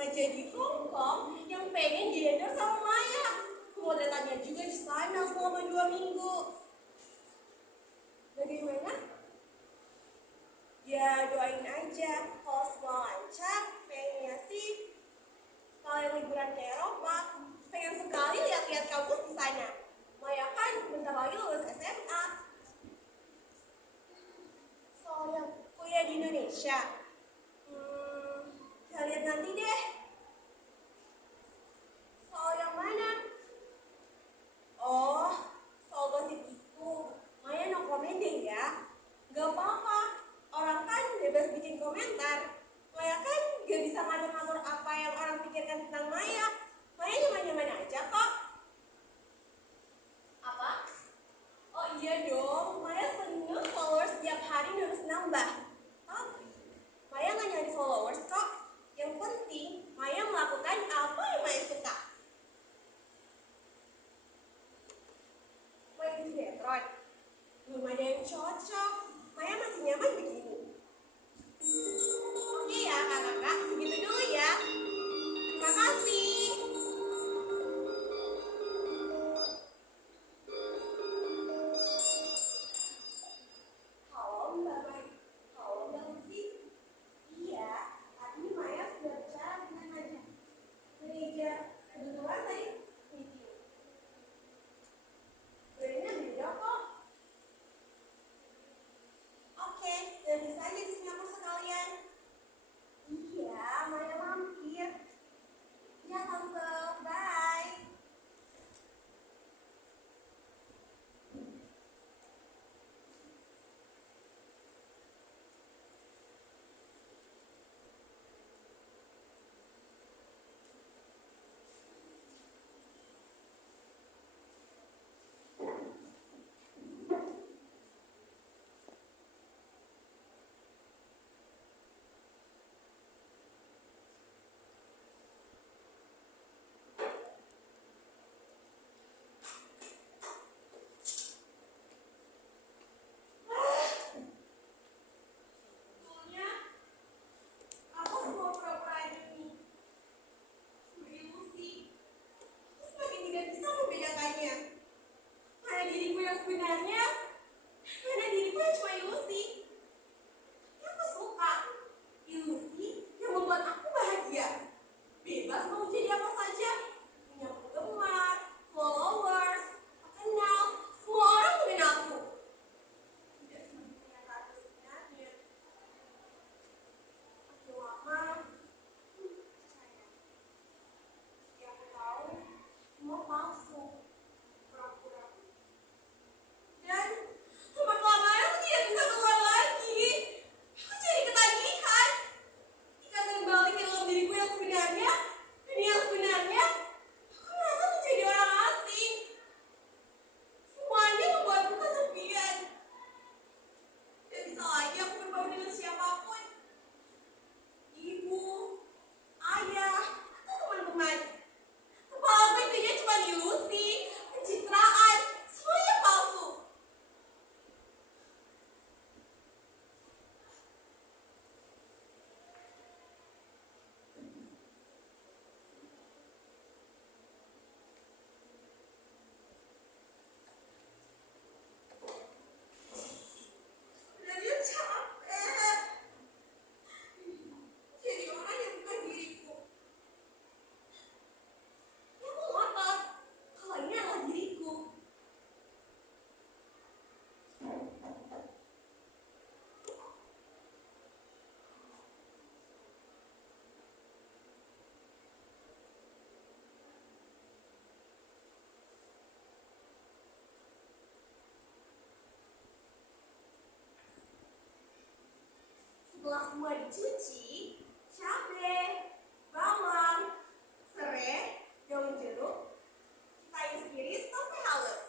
remaja di Hong Kong yang pengen dinner sama Maya. Pemotretannya juga di sana selama 2 minggu. Bagaimana? Ya doain aja kalau semua lancar. Pengennya sih sekalian liburan ke Eropa. Pengen sekali lihat-lihat kampus di sana. Maya kan bentar lagi lulus SMA. Soal yang kuliah di Indonesia, kita lihat nanti deh. Soal yang mana? Oh, soal gosip itu. Maya no comment deh ya. Gak apa-apa, orang kan bebas bikin komentar. Maya kan gak bisa ngatur-ngatur apa yang orang pikirkan tentang Maya. Maya nyaman-nyaman aja kok. Apa? Oh iya dong, Maya seneng followers setiap hari harus nambah. Tapi Maya gak nyari followers kok. Yang penting Maya melakukan apa yang Maya suka. Maya di sinetron belum ada yang cocok. Maya masih nyaman begini. Oke ya kakak-kakak, segitu dulu ya. Terima kasih. Halo Mbak Mai. Halo Mbak Lucy. Iya, tadi Maya sudah bicara dengan Naja. Meja kebetulan tadi meeting. Brandnya beda kok. Oke, dan bisa aja di Singapura sekalian. Iya, Maya mampir. Ya tante, bye. Sebetulnya, aku semua pura-pura ini berilusi. Aku semakin tidak bisa membedakannya. Mana diriku yang sebenarnya, mana diriku yang cuma ilusi. Aku suka ilusi yang membuat aku bahagia. Bebas mau jadi apa saja. Punya penggemar, followers, kenal, semua orang mengenalku. Tidak seperti kenyataanku sebenarnya. Makin lama, percaya. Meski aku tahu, semua palsu, pura-pura. Dan lama-kelamaan aku tidak bisa keluar lagi. Aku jadi ketagihan. Ikatan balik ke dalam diriku yang sebenarnya, dunia sebenarnya, aku merasa menjadi orang asing. Semuanya membuatku kesepian. Tidak bisa lagi aku berbaur dengan siapapun. Ibu, ayah, atau teman-teman. Kepalaku isinya cuma ilusi, pencitraan, semuanya palsu. Sebenarnya capek jadi orang yang bukan diriku. Aku ngotot kalau ini adalah diriku. Setelah semua dicuci, cabai, bawang, serai, daun jeruk, kita iris-iris sampai halus.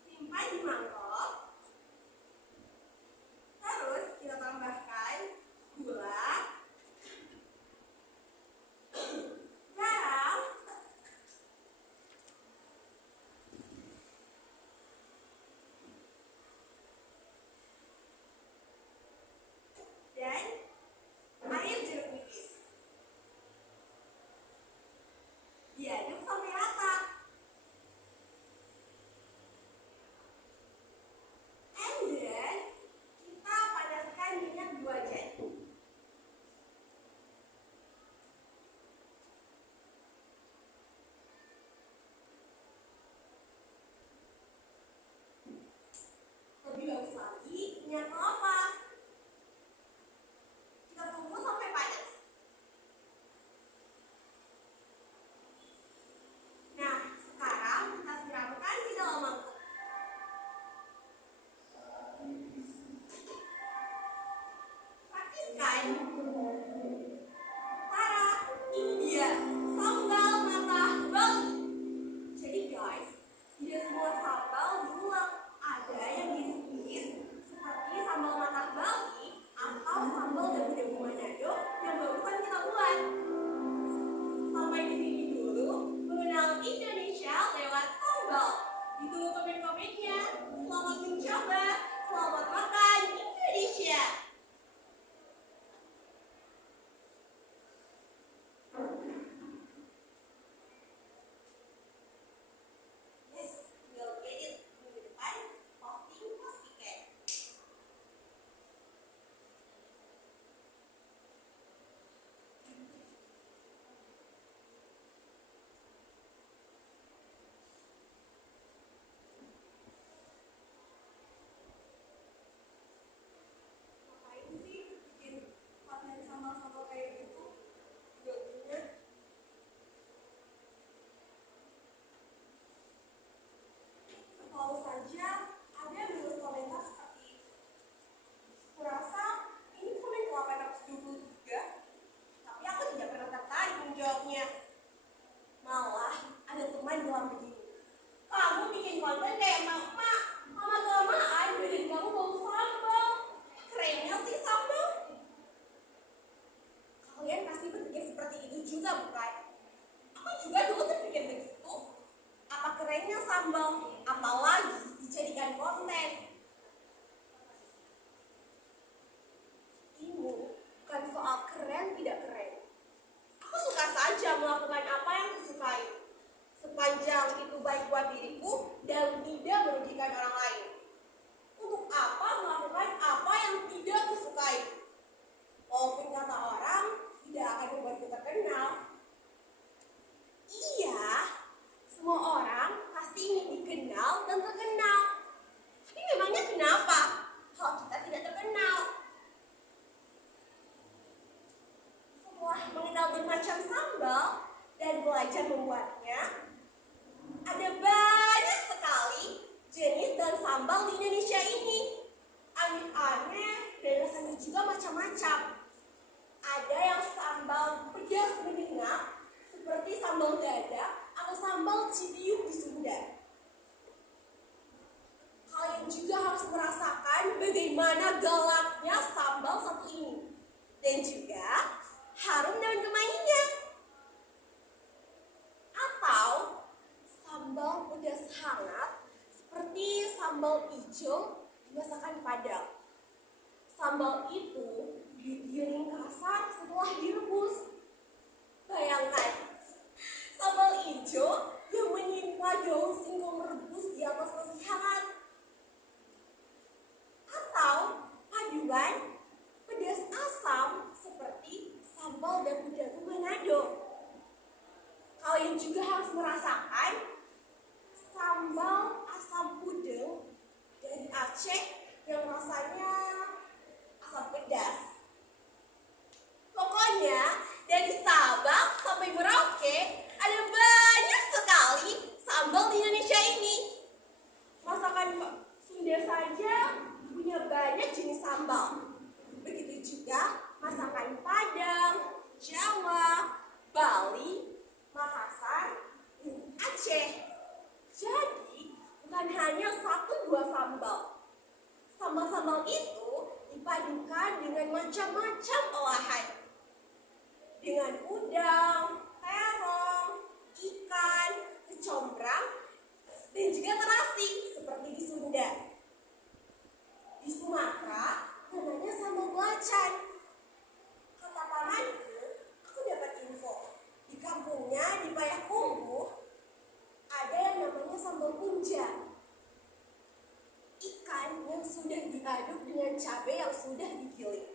Simpan di mangkok. Terus kita tambahkan gula, garam, Ditunggu komen-komennya. Selamat mencoba. Selamat makan Indonesia. Yes, tinggal edit minggu depan. Posting pas weekend. Ngapain sih bikin konten sambal-sambal kayak gitu? Gak punya. Kalau saja ada yang menulis komentar seperti itu. Kurasa ini komen 823, tapi aku tidak pernah tertarik menjawabnya. Malah ada teman bilang begini, kamu bikin konten kayak emak-emak, lama-lamaan badan kamu bau sambal. Kerennya sih sambal. Kalian pasti berpikir seperti itu juga, bukan? Aku juga dulu terpikir begitu. Apa kerennya sambal, apalagi dijadikan konten? Ini bukan soal keren tidak keren. Aku suka saja melakukan apa yang kusukai, sepanjang itu baik buat diriku dan tidak merugikan orang lain. Untuk apa melakukan apa yang tidak kusukai? Walaupun kata orang tidak akan membuatku terkenal. Iya, semua orang pasti ingin dikenal dan terkenal. Tapi memangnya kenapa kalau kita tidak terkenal? Setelah mengenal bermacam sambal dan belajar membuatnya, ada banyak sekali jenis dan sambal di Indonesia ini. Aneh-aneh dan rasanya juga macam-macam. Ada yang sambal pedas menyengat seperti sambal dada atau sambal cibiuk di Sunda. Kalian juga harus merasakan bagaimana galaknya sambal satu ini. Dan juga harum daun kemanginya. Atau sambal pedas hangat seperti sambal hijau di masakan Padang. Sambal itu digiling kasar setelah direbus. Bayangkan, sambal hijau yang menimpa daun singkong rebus di atas nasi hangat. Atau paduan pedas asam seperti sambal dabu dabu Manado. Kalian juga harus merasakan sambal asam pudeng dari Aceh yang rasanya asam pedas. Pokoknya dari Sabang sampai Merauke ada banyak sekali sambal di Indonesia ini. Masakan Sunda saja punya banyak jenis sambal. Begitu juga masakan Padang, Jawa, Bali, Makassar, dan Aceh. Jadi bukan hanya satu dua sambal. Sambal-sambal itu dipadukan dengan macam-macam olahan. Dengan udang, terong, ikan, kecombrang, dan juga terasi seperti di Sunda. Di Sumatera namanya sambal belacan. Kata pamanku, aku dapat info. Di kampungnya di Payakumbuh ada yang namanya sambal kunja. Ikan yang sudah diaduk dengan cabai yang sudah digiling.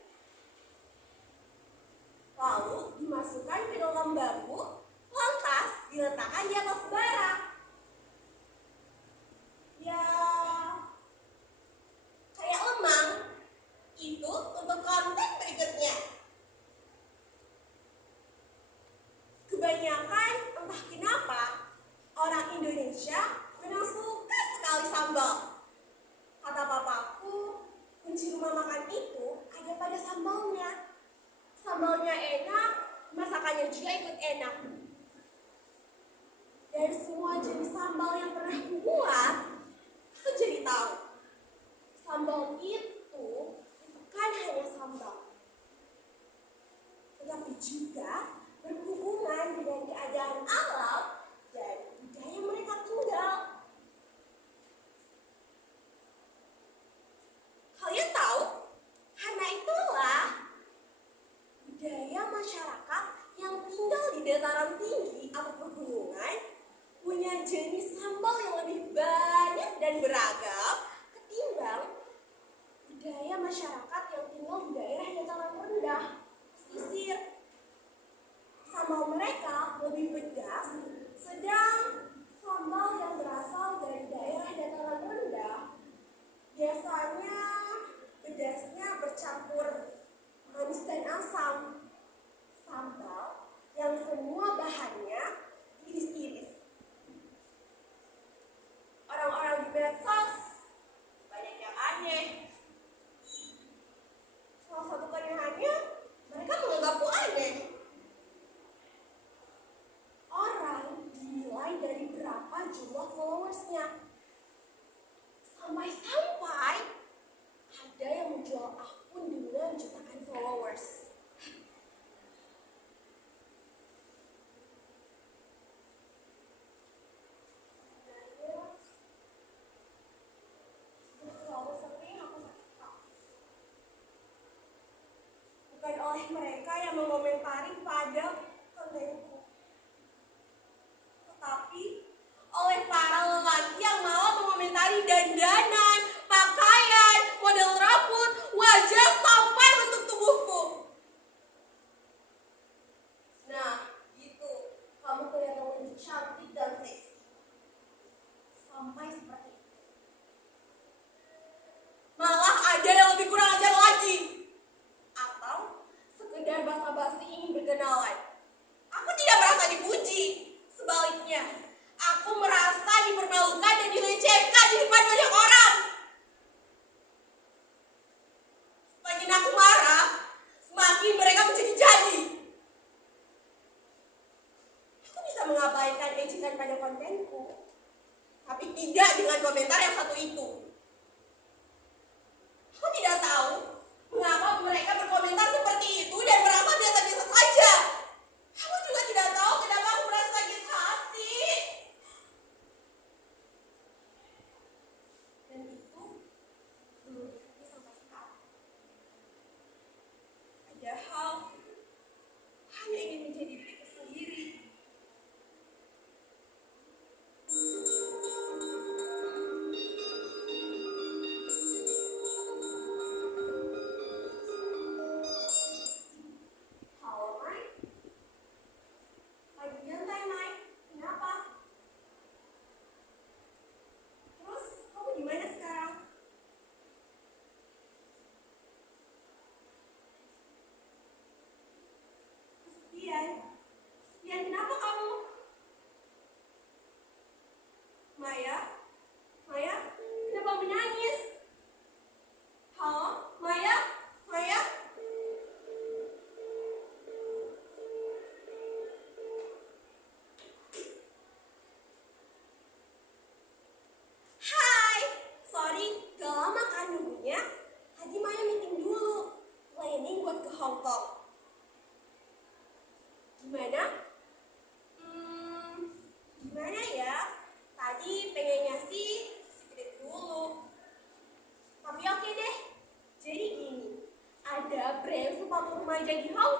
Lalu dimasukkan ke dalam bambu, lantas diletakkan di atas bara. Ya, kayak lemang. Itu untuk konten berikutnya. Kebanyakan entah kenapa orang Indonesia memang suka sekali sambal. Kata papaku, kunci rumah makan itu ada pada sambalnya. Sambalnya enak, masakannya juga ikut enak. Dari semua jenis sambal yang pernah aku buat, aku jadi tahu sambal itu bukan hanya sambal, tetapi juga berhubungan dengan keadaan alam dan budaya mereka tinggal. dan beragam ketimbang budaya masyarakat yang tinggal di daerah dataran rendah, pesisir. Sambal mereka lebih pedas, sedang sambal yang berasal dari daerah dataran rendah biasanya pedasnya bercampur manis dan asam. Sambal yang semua bahannya iris-iris. Orang-orang di medsos banyak yang aneh. Salah satu keanehannya, mereka menganggapku aneh. Orang dinilai dari berapa jumlah followersnya. Sampai-sampai ada yang menjual akun dengan jutaan followers. Terlalu sering aku sakit hati. Bukan oleh mereka yang mengomentari pada kontenku, tetapi oleh para lelaki yang malah mengomentari dandanan, pakaian, model rambut, wajah, sampai bentuk tubuhku. Nah, gitu. Kamu kelihatan lebih cantik dan seksi. Sampai seperti itu. Malah ada yang lebih kurang ajar lagi. Atau sekedar basa-basi ingin berkenalan. Aku tidak merasa dipuji. Sebaliknya, aku merasa dipermalukan dan dilecehkan di depan banyak orang. Semakin aku marah, semakin mereka menjadi-jadi. Aku bisa mengabaikan ejekan pada kontenku, tapi tidak dengan komentar yang satu itu. Aku tidak tahu mengapa mereka berkomentar seperti itu dan merasa biasa-biasa saja. Aku juga tidak tahu kenapa aku merasa sakit hati. Dan itu belum berhenti sampai sekarang. Padahal hanya ingin menjadi diriku sendiri. Halo, Mike. Lagi nyantai, Mike. Kenapa? Terus, kamu di mana sekarang? Kesepian. Kesepian kenapa kamu? Maya? Maya? Kenapa menangis? Halo? Maya? Maya? Hai, sorry, gak lama kan nunggunya? Tadi Maya meeting dulu, planning buat ke Hong Kong. Gimana? Gimana ya? Tadi pengennya sih secret dulu. Tapi oke deh. Jadi gini, ada brand sepatu remaja di Hong